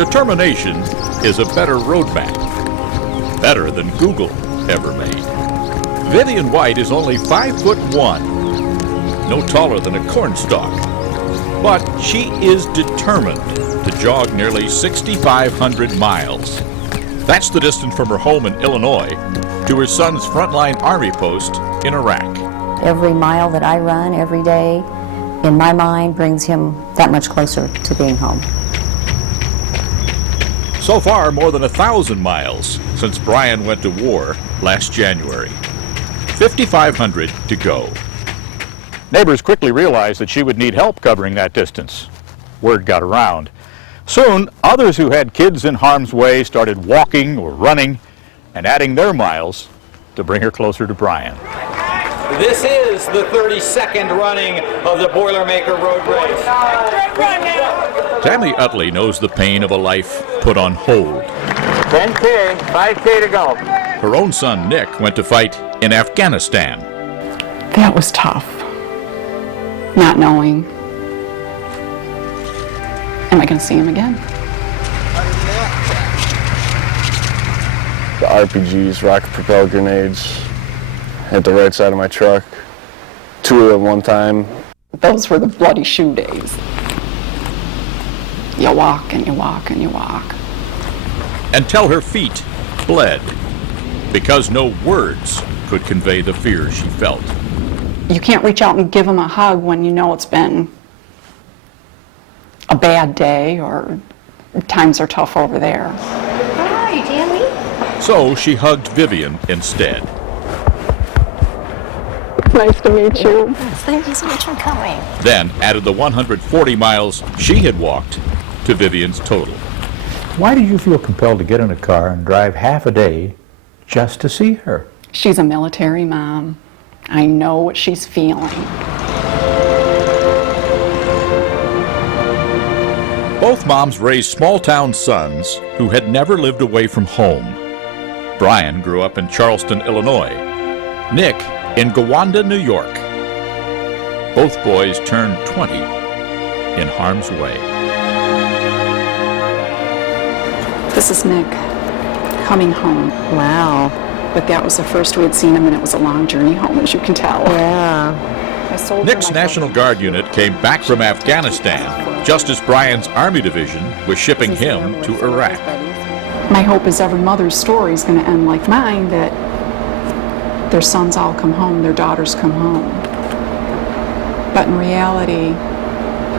Determination is a better roadmap. Better than Google ever made. Vivian White is only 5'1", no taller than a cornstalk. But she is determined to jog nearly 6,500 miles. That's the distance from her home in Illinois to her son's frontline army post in Iraq. Every mile that I run every day, in my mind, brings him that much closer to being home. So far, more than 1,000 miles since Brian went to war last January. 5,500 to go. Neighbors quickly realized that she would need help covering that distance. Word got around. Soon, others who had kids in harm's way started walking or running and adding their miles to bring her closer to Brian. This is the 32nd running of the Boilermaker Road Race. Tammy Utley knows the pain of a life put on hold. 10K, 5K to go. Her own son, Nick, went to fight in Afghanistan. That was tough. Not knowing, am I going to see him again? The RPGs, rocket-propelled grenades, hit the right side of my truck. 2 at one time. Those were the bloody shoe days. You walk and you walk and you walk. Until her feet bled, because no words could convey the fear she felt. You can't reach out and give them a hug when you know it's been a bad day or times are tough over there. Hi, Tammy. So she hugged Vivian instead. Nice to meet you. Thank you so much for coming. Then added the 140 miles she had walked to Vivian's total. Why did you feel compelled to get in a car and drive half a day just to see her? She's a military mom. I know what she's feeling. Both moms raised small-town sons who had never lived away from home. Brian grew up in Charleston, Illinois. Nick in Gowanda, New York. Both boys turned 20 in harm's way. This is Nick coming home. Wow. But that was the first we had seen him, and it was a long journey home, as you can tell. Yeah. Nick's National Guard unit came back from Afghanistan just as Brian's Army Division was shipping him to Iraq. My hope is every mother's story is going to end like mine, that their sons all come home, their daughters come home. But in reality,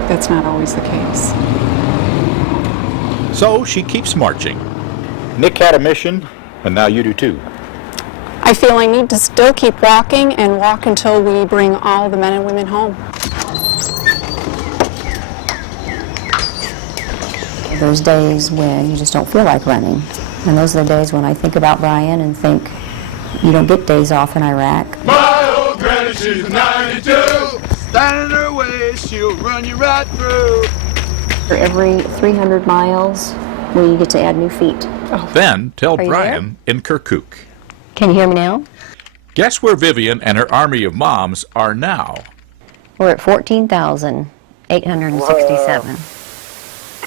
that's not always the case. So she keeps marching. Nick had a mission, and now you do too. I feel I need to still keep walking and walk until we bring all the men and women home. Those days when you just don't feel like running. And those are the days when I think about Brian and think, you don't get days off in Iraq. My old granny, she's 92. Stand in her way, she'll run you right through. For every 300 miles, we get to add new feet. Then tell Are you Brian in Kirkuk. Can you hear me now? Guess where Vivian and her army of moms are now? We're at 14,867.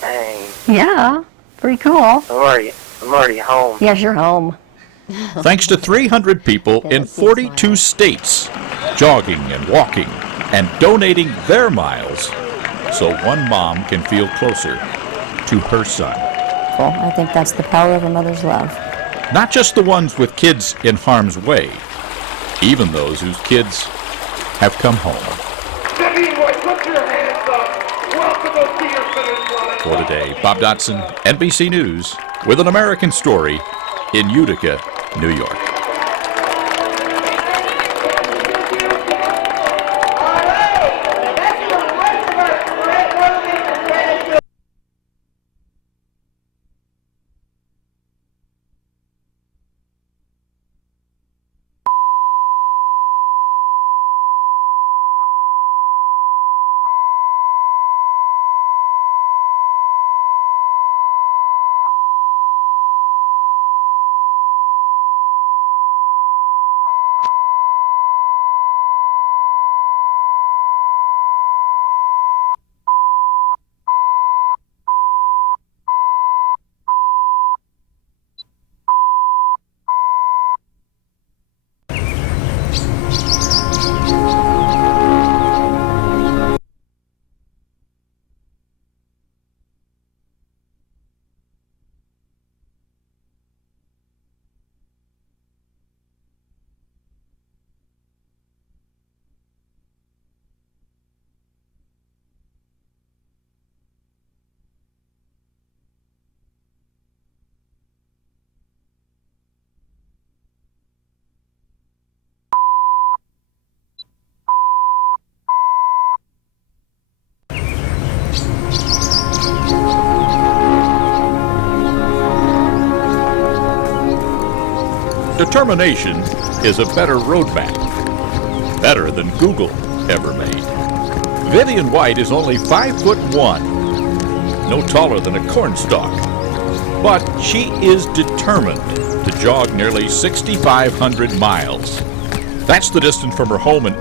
Dang, Yeah, pretty cool. I'm already home. Yes, you're home. Thanks to 300 people in 42 states, jogging and walking and donating their miles so one mom can feel closer to her son. Well, I think that's the power of a mother's love. Not just the ones with kids in harm's way, even those whose kids have come home. Vivian White, put your hands up. Welcome to your finish line. For today, Bob Dotson, NBC News, with an American story in Utica, New York. Determination is a better road map. Better than Google ever made. Vivian White is only 5'1", no taller than a cornstalk. But she is determined to jog nearly 6,500 miles. That's the distance from her home in